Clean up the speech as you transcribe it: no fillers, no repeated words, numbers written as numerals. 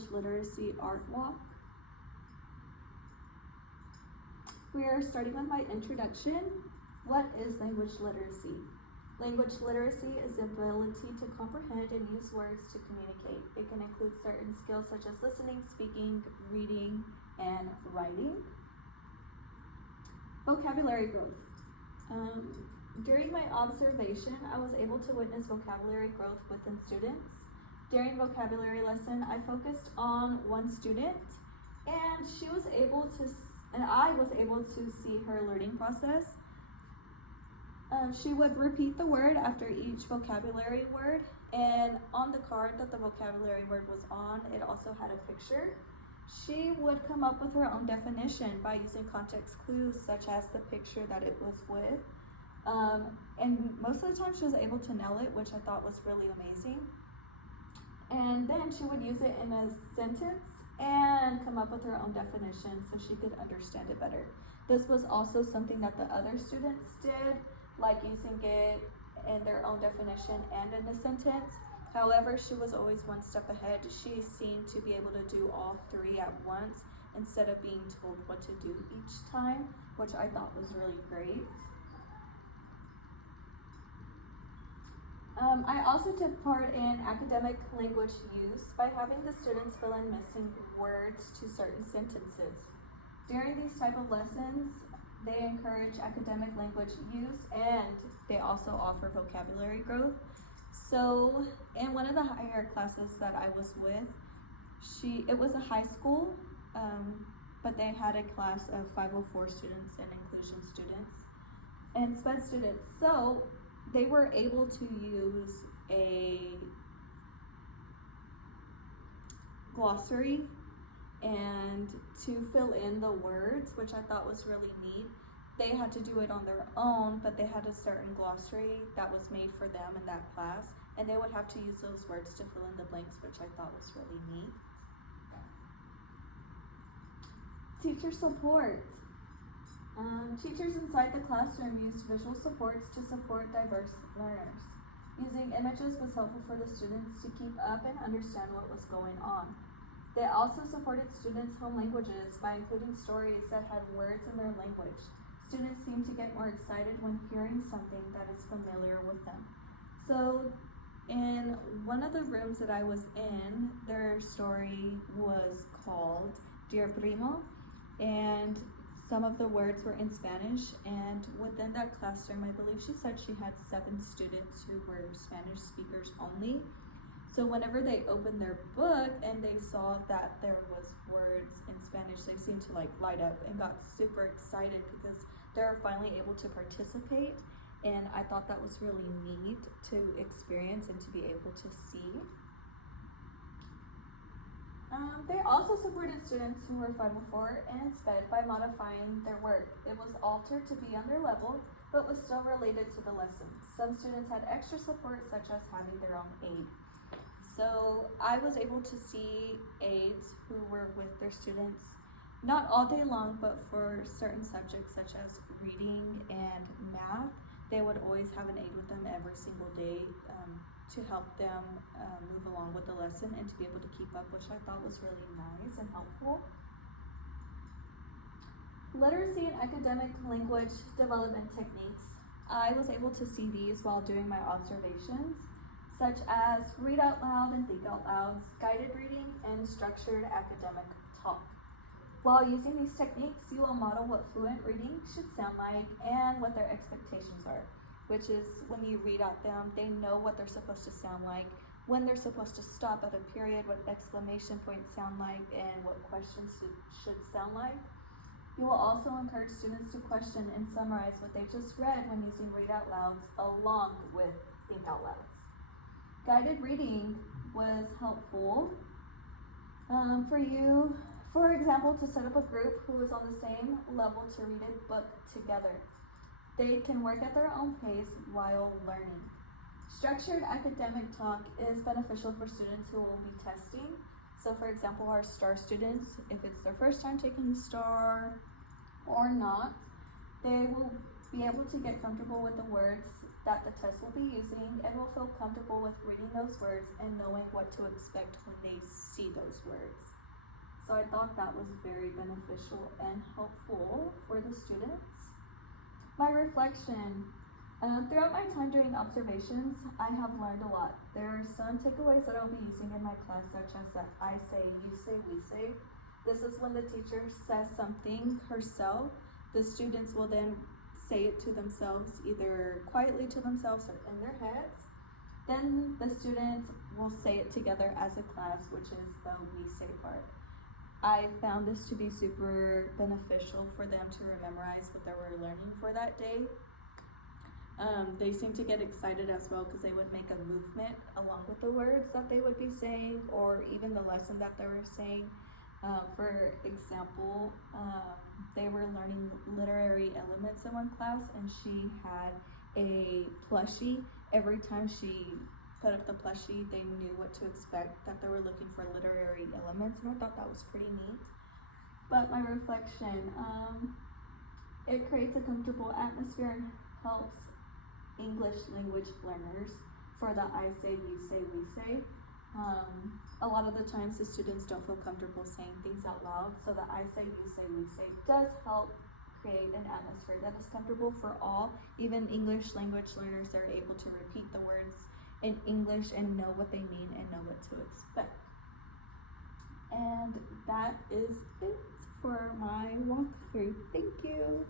Language Literacy Art Walk. We are starting with my introduction. What is language literacy? Language literacy is the ability to comprehend and use words to communicate. It can include certain skills such as listening, speaking, reading, and writing. Vocabulary growth. During my observation, I was able to witness vocabulary growth within students. During vocabulary lesson, I focused on one student, and I was able to see her learning process. She would repeat the word after each vocabulary word, and on the card that the vocabulary word was on, it also had a picture. She would come up with her own definition by using context clues such as the picture that it was with. And most of the time she was able to nail it, which I thought was really amazing. And then she would use it in a sentence and come up with her own definition so she could understand it better. This was also something that the other students did, like using it in their own definition and in a sentence. However, she was always one step ahead. She seemed to be able to do all three at once instead of being told what to do each time, which I thought was really great. I also took part in academic language use by having the students fill in missing words to certain sentences. During these type of lessons, they encourage academic language use and they also offer vocabulary growth. So in one of the higher classes that I was with, it was a high school, but they had a class of 504 students and inclusion students and SPED students. So they were able to use a glossary and to fill in the words, which I thought was really neat. They had to do it on their own, but they had a certain glossary that was made for them in that class, and they would have to use those words to fill in the blanks, which I thought was really neat. Teacher support. Teachers inside the classroom used visual supports to support diverse learners. Using images was helpful for the students to keep up and understand what was going on. They also supported students' home languages by including stories that had words in their language. Students seem to get more excited when hearing something that is familiar with them. So in one of the rooms that I was in, their story was called Dear Primo, and some of the words were in Spanish, and within that classroom, I believe she said she had 7 students who were Spanish speakers only. So whenever they opened their book and they saw that there was words in Spanish, they seemed to light up and got super excited because they were finally able to participate. And I thought that was really neat to experience and to be able to see. They also supported students who were 504 and SPED by modifying their work. It was altered to be on their level, but was still related to the lesson. Some students had extra support, such as having their own aide. So I was able to see aides who were with their students, not all day long, but for certain subjects such as reading and math. They would always have an aide with them every single day to help them move along with the lesson and to be able to keep up, which I thought was really nice and helpful. Literacy and academic language development techniques. I was able to see these while doing my observations, such as read out loud and think out loud, guided reading, and structured academic talk. While using these techniques, you will model what fluent reading should sound like and what their expectations are, which is when you read out them, they know what they're supposed to sound like, when they're supposed to stop at a period, what exclamation points sound like, and what questions should sound like. You will also encourage students to question and summarize what they just read when using read out louds along with think out louds. Guided reading was helpful for you, for example, to set up a group who is on the same level to read a book together. They can work at their own pace while learning. Structured academic talk is beneficial for students who will be testing. So for example, our STAR students, if it's their first time taking STAR or not, they will be able to get comfortable with the words that the test will be using, and will feel comfortable with reading those words and knowing what to expect when they see those words. So I thought that was very beneficial and helpful for the students. My reflection. Throughout my time doing observations, I have learned a lot. There are some takeaways that I'll be using in my class, such as the I say, you say, we say. This is when the teacher says something herself. The students will then say it to themselves, either quietly to themselves or in their heads. Then the students will say it together as a class, which is the we say part. I found this to be super beneficial for them to memorize what they were learning for that day. They seemed to get excited as well because they would make a movement along with the words that they would be saying, or even the lesson that they were saying. For example, they were learning literary elements in one class, and she had a plushie. Every time she put up the plushie, they knew what to expect, that they were looking for literary elements, and I thought that was pretty neat. But my reflection, it creates a comfortable atmosphere and helps English language learners for the I say, you say, we say. A lot of the times the students don't feel comfortable saying things out loud, so the I say, you say, we say does help create an atmosphere that is comfortable for all. Even English language learners are able to repeat the words in English and know what they mean and know what to expect. And that is it for my walkthrough. Thank you.